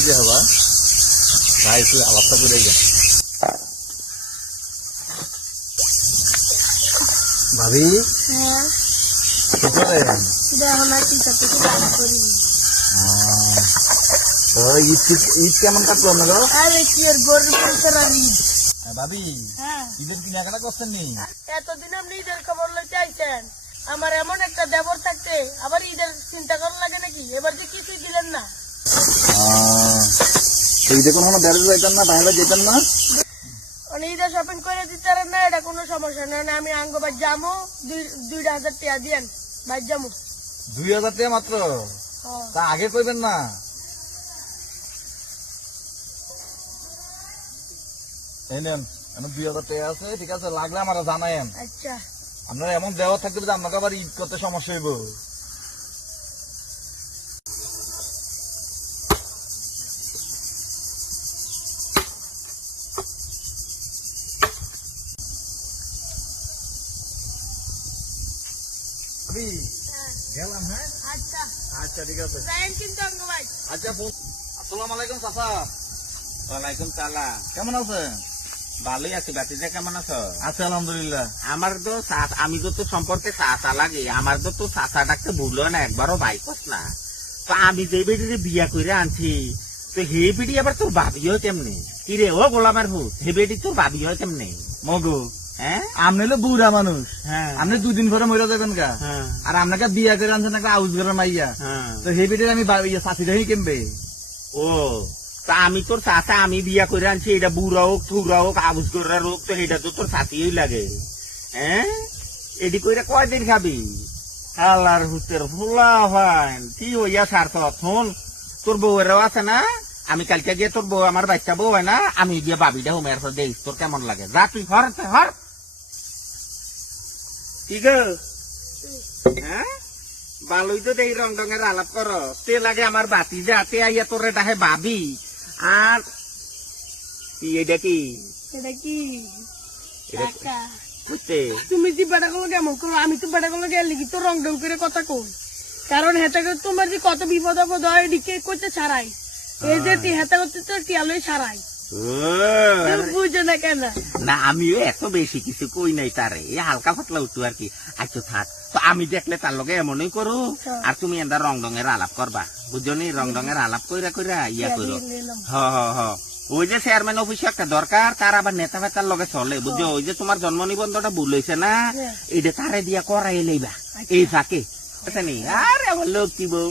দিতে হবা ভাই একটু আলাপটা করে যা ভাবি। হ্যাঁ কি করেন? এখন আর টিচার থেকে কাজ করিনি। তো ঈদ কেমন কাটলো আপনার? আরে কি আর গরিব মানুষের আর ঈদ। ভাবি হ্যাঁ ঈদের কেনাকাটা করছেন নি? এতদিন আপনি ঈদের খবর লইতে আইছেন, আমার এমন একটা দেবর থাকতে আবার ঈদের চিন্তা করা লাগে নাকি? এবার যে কিছুই দিলেন না। ঈদে কোনো বেড়াতে যাইতেন না, বাইরে যেতেন না? মানে ঈদের শপিং করে দিতে পারেন না, এটা কোনো সমস্যা না। না আমি আঙ্গবার যাবো 2,000 টাকা দিয়েন বাইর যাবো। 2,000 টাকা মাত্র? তা আগে কইবেন না? এই নেন, 2,000 টাকা আছে, ঠিক আছে, লাগলে আমার জানায়েন। আচ্ছা আপনারা এমন দেওয়া থাকতে যে আপনাকে আবার ঈদ করতে সমস্যা হইব। গেলাম। হ্যাঁ আচ্ছা আচ্ছা ঠিক আছে। যাইন কিন্তু আঙ্গ ভাই। আচ্ছা ফোন। আসসালামু আলাইকুম চাচা। ওয়ালাইকুম সালাম। কেমন আছেন? ভালোই আছি। বাতিজা কেমন আছো? আছি আলহামদুলিল্লাহ। আমার তো আমি তো সম্পর্কে চাচা লাগে, আমার তো চাচা ডাকতে ভুলো না, একবারও ভাই কস না। তো আমি যে বেডিরে বিয়া করে আনছি, তো হে বেডি আবার তোর ভাবি হয় কেমনে? কিরে ও গোলামের ভূত, হে বেডি তোর ভাবি হয় কেমনে? মগো হ্যাঁ আপনি হলো বুড়া মানুষ, হ্যাঁ আপনি 2 দিন পরে মরে যাবেন গা। হ্যাঁ আর আপনাকে বিয়া করে আনছেন একটা আউস ঘরের মাইয়া। হ্যাঁ। তো সেই বেটির আমি চাষি রহি কেমবে? ও তা আমি তোর চাচা, আমি বিয়া করে আনছি, এটা বুড়া হোক থুরা হোক আবুজ করার হোক, তো এটা তো তোর সাথেই লাগে। হ্যাঁ এডি কইরা কয়দিন খাবি? আল্লাহর হুতের ফুলা ভাই কি হইয়া সার্থ শোন, তোর বউয়েরও আছে না, আমি কালকে গিয়ে তোর বউ, আমার বাচ্চা বউ হয় না, আমি গিয়ে বাবিটা হোমের দেখ তোর কেমন লাগে। যা তুই হর হর। কি গো? হ্যাঁ ভালোই তো দেই রং রঙের আলাপ করো, তে লাগে আমার বাতি যাতে আইয়া তোর ডাহে ভাবি। আর এটা কি এটা কি টাকা? বুঝতে তুমি যে বেটা গুলো কেমন করো, আমি তো বেটা গুলো গেলে কি তো রং রং করে কথা কই, কারণ হেতা করে তোমার যে কত বিপদ আপদ হয় এদিকে করতে ছাড়াই, এই যে হেতা করতে তো টিয়ালই ছাড়াই, তুমি বুঝো না কেন? না আমিও এত বেশি কিছু কই নাই তারে, এই হালকা পাতলা উঠু আর কি। আচ্ছা থাক, তো আমি দেখলে তার লগে এমনই করো, আর তুমি এন্দা রং রঙের আলাপ করবা, বুঝছো নি? রং রঙের আলাপ কইরা কইরা ইয়া করো। হ হ হ ওই যে চেয়ারম্যান অফিসে একটা দরকার, তার আবার নেতা ফেতার লগে চলে, বুঝছো? ওই যে তোমার জন্ম নিবন্ধনটা ভুল হয়েছে না, এটা তারে দিয়া করাই লইবা এই ফাঁকে। আরে আমার লোক কি বউ।